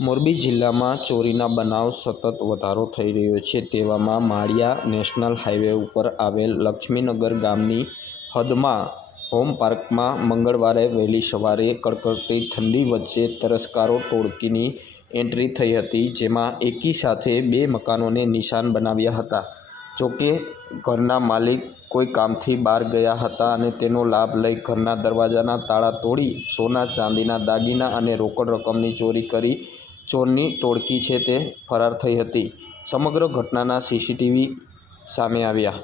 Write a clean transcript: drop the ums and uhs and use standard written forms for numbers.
મોરબી જિલ્લામાં ચોરીના બનાવ સતત વધારો થઈ રહ્યો છે। તેવામાં માળિયા નેશનલ હાઈવે ઉપર આવેલ લક્ષ્મીનગર ગામની હદમાં હોમ પાર્કમાં મંગળવારે વહેલી સવારે કડકડતી ઠંડી વચ્ચે તસ્કરો ટોળકીની એન્ટ્રી થઈ હતી, જેમાં એકી સાથે 2 મકાનોને નિશાન બનાવ્યા હતા। જોકે ઘરના માલિક કોઈ કામથી બહાર ગયા હતા અને તેનો લાભ લઈ ઘરના દરવાજાના તાળા તોડી સોના ચાંદીના દાગીના અને રોકડ રકમની ચોરી કરી ચોરની ટોળકી છે તે ફરાર થઈ હતી। સમગ્ર ઘટનાના સીસીટીવી સામે આવ્યા।